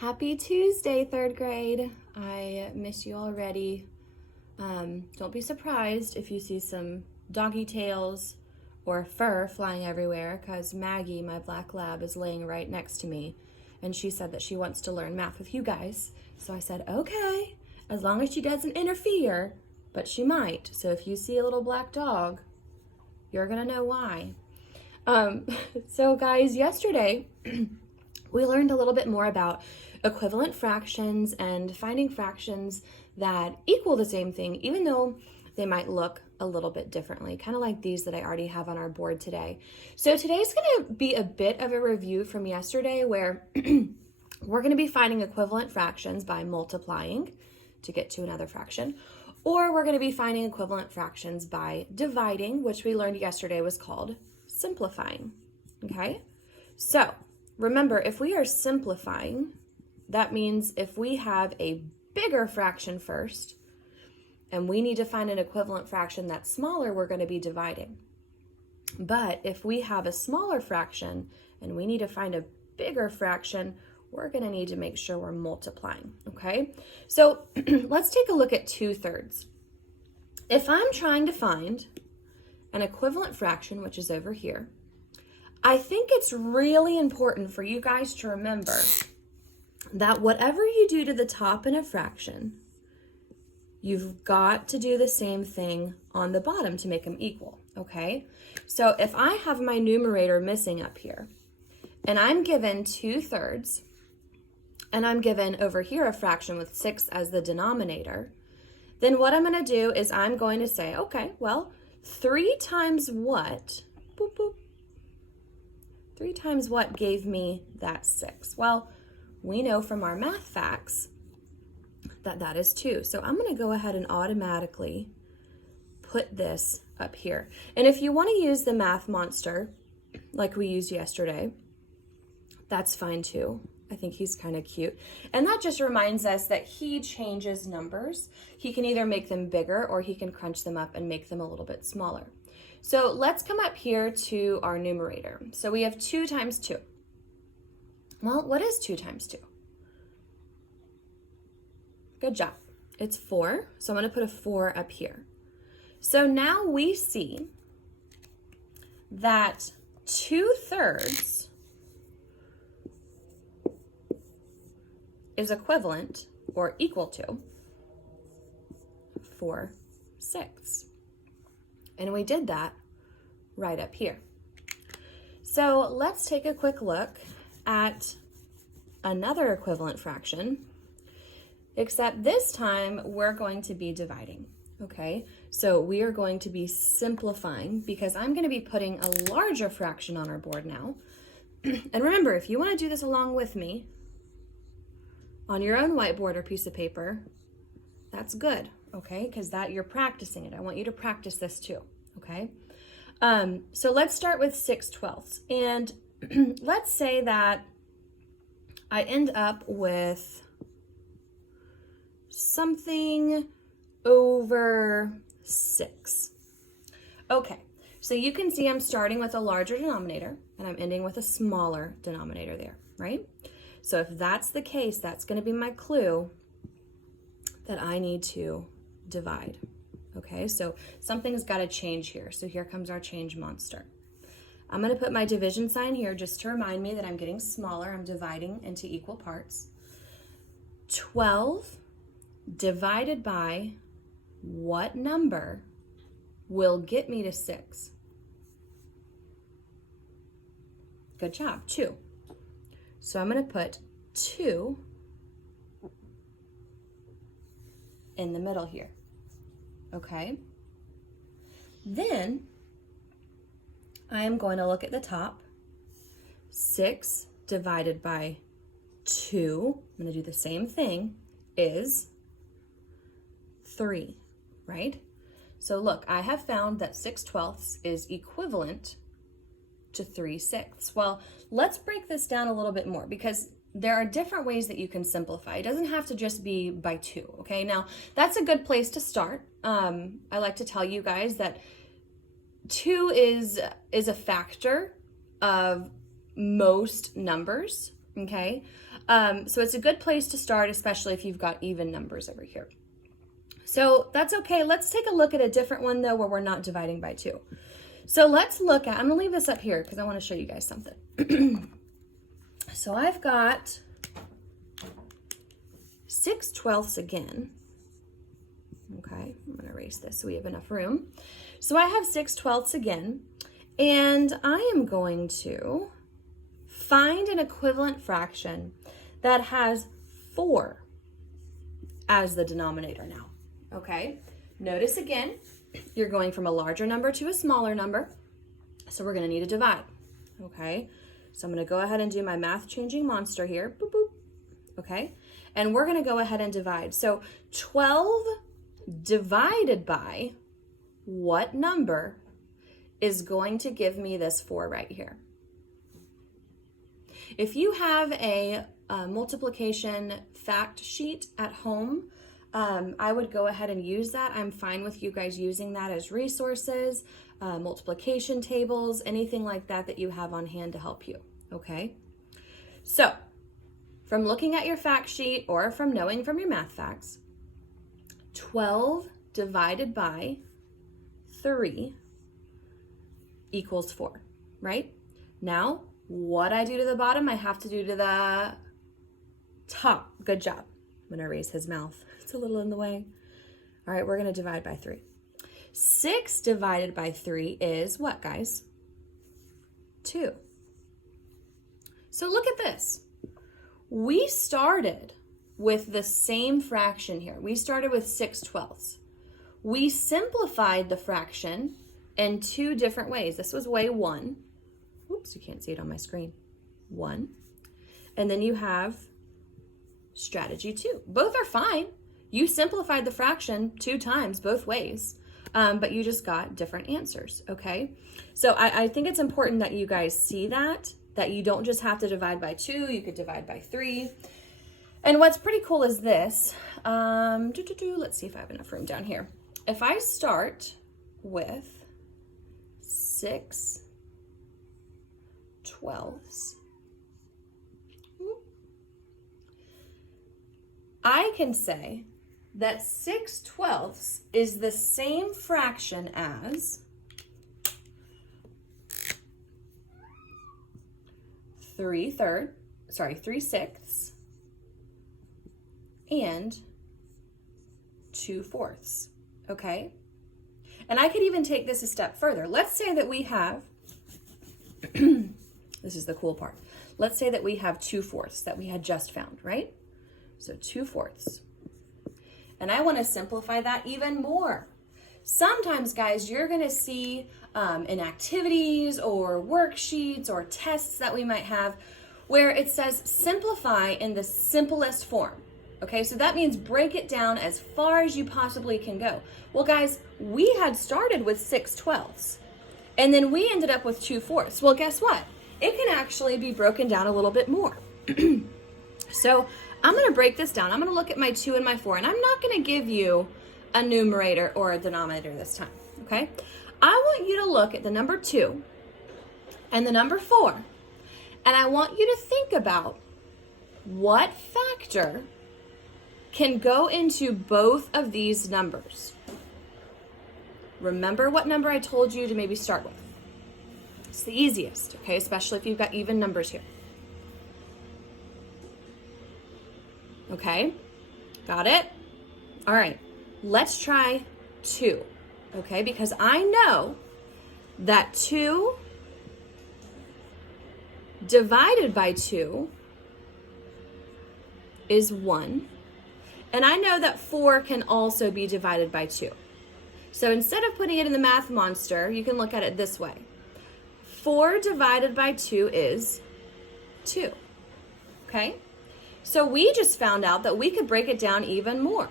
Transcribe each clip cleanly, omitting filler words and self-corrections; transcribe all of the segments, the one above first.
Happy Tuesday, third grade. I miss you already. Don't be surprised if you see some doggy tails or fur flying everywhere because Maggie, my black lab, is laying right next to me and she said that she wants to learn math with you guys. So I said, okay, as long as she doesn't interfere, but she might. So if you see a little black dog, you're gonna know why. So guys, yesterday, we learned a little bit more about equivalent fractions and finding fractions that equal the same thing, even though they might look a little bit differently, kind of like these that I already have on our board today. So today's going to be a bit of a review from yesterday where we're going to be finding equivalent fractions by multiplying to get to another fraction, or we're going to be finding equivalent fractions by dividing, which we learned yesterday was called simplifying. Okay, so remember, if we are simplifying, that means if we have a bigger fraction first and we need to find an equivalent fraction that's smaller, we're going to be dividing. But if we have a smaller fraction and we need to find a bigger fraction, we're going to need to make sure we're multiplying, okay? So let's take a look at 2/3. If I'm trying to find an equivalent fraction, which is over here, I think it's really important for you guys to remember that whatever you do to the top in a fraction, you've got to do the same thing on the bottom to make them equal, okay? So if I have my numerator missing up here, and I'm given 2/3, and I'm given over here a fraction with 6 as the denominator, then what I'm gonna do is I'm going to say, okay, well, 3 times what? Boop, boop. 3 times what gave me that 6? Well, we know from our math facts that that is 2. So I'm going to go ahead and automatically put this up here. And if you want to use the math monster like we used yesterday, that's fine too. I think he's kind of cute. And that just reminds us that he changes numbers. He can either make them bigger or he can crunch them up and make them a little bit smaller. So let's come up here to our numerator. So we have 2 times 2. Well, what is 2 times 2? Good job. It's 4. So I'm going to put a 4 up here. So now we see that 2/3 is equivalent or equal to 4/6. And we did that right up here. So let's take a quick look at another equivalent fraction, except this time we're going to be dividing, okay? So we are going to be simplifying because I'm going to be putting a larger fraction on our board now. And remember, if you want to do this along with me on your own whiteboard or piece of paper, that's good, okay? Because that you're practicing it. I want you to practice this too, okay? So let's start with 6/12. And let's say that I end up with something over 6. Okay, so you can see I'm starting with a larger denominator and I'm ending with a smaller denominator there, right? So if that's the case, that's going to be my clue that I need to divide. Okay, so something's got to change here. So here comes our change monster. I'm going to put my division sign here just to remind me that I'm getting smaller. I'm dividing into equal parts. 12 divided by what number will get me to 6? Good job, 2. So I'm going to put 2 in the middle here. Okay? Then I am going to look at the top. 6 divided by 2, I'm going to do the same thing, is 3, right? So look, I have found that 6/12 is equivalent to 3/6. Well, let's break this down a little bit more because there are different ways that you can simplify. It doesn't have to just be by 2, okay? Now, that's a good place to start. I like to tell you guys that 2 is a factor of most numbers, okay? So it's a good place to start, especially if you've got even numbers over here. So that's okay. Let's take a look at a different one though, where we're not dividing by 2. So let's look at, I'm gonna leave this up here because I want to show you guys something. So I've got 6/12 again. Okay, I'm gonna erase this so we have enough room. So I have 6/12 again, and I am going to find an equivalent fraction that has 4 as the denominator now. Okay, notice again, you're going from a larger number to a smaller number, so we're gonna need to divide. Okay, so I'm gonna go ahead and do my math changing monster here, boop, boop. Okay, and we're gonna go ahead and divide. So 12 divided by what number is going to give me this 4 right here? If you have a multiplication fact sheet at home, I would go ahead and use that. I'm fine with you guys using that as resources, multiplication tables, anything like that that you have on hand to help you, okay? So, from looking at your fact sheet or from knowing from your math facts, 12 divided by 3 equals 4, right? Now, what I do to the bottom, I have to do to the top. Good job. I'm gonna erase his mouth. It's a little in the way. All right, we're gonna divide by 3. 6 divided by 3 is what, guys? 2. So look at this. We started with the same fraction here. We started with 6/12. We simplified the fraction in 2 different ways. This was way 1. Oops, you can't see it on my screen. 1. And then you have strategy 2. Both are fine. You simplified the fraction 2 times both ways, but you just got different answers, okay? So I think it's important that you guys see that you don't just have to divide by 2, you could divide by 3. And what's pretty cool is this. Let's see if I have enough room down here. If I start with 6/12, I can say that 6/12 is the same fraction as 3/6 and 2/4, okay? And I could even take this a step further. Let's say that we have, this is the cool part. Let's say that we have 2/4 that we had just found, right? So 2/4. And I want to simplify that even more. Sometimes, guys, you're going to see in activities or worksheets or tests that we might have where it says simplify in the simplest form. Okay, so that means break it down as far as you possibly can go. Well, guys, we had started with 6/12 and then we ended up with 2/4. Well, guess what? It can actually be broken down a little bit more. So I'm going to break this down. I'm going to look at my 2 and my 4, and I'm not going to give you a numerator or a denominator this time, okay? I want you to look at the number 2 and the number 4, and I want you to think about what factor can go into both of these numbers. Remember what number I told you to maybe start with. It's the easiest, okay? Especially if you've got even numbers here. Okay, got it? All right, let's try 2, okay? Because I know that 2 divided by 2 is 1. And I know that 4 can also be divided by 2. So instead of putting it in the math monster, you can look at it this way. 4 divided by 2 is 2, okay? So we just found out that we could break it down even more.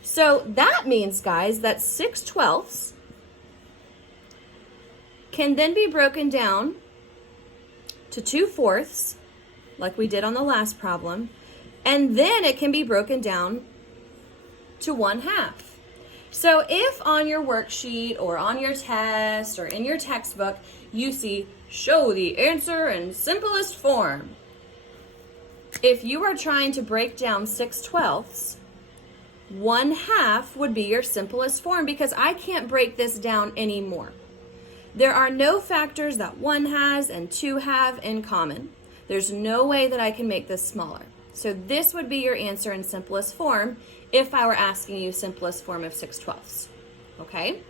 So that means, guys, that 6/12 can then be broken down to 2/4, like we did on the last problem, and then it can be broken down to 1/2. So if on your worksheet or on your test or in your textbook, you see, show the answer in simplest form, if you are trying to break down 6/12, 1/2 would be your simplest form because I can't break this down anymore. There are no factors that 1 has and 2 have in common. There's no way that I can make this smaller. So this would be your answer in simplest form if I were asking you simplest form of 6/12. Okay?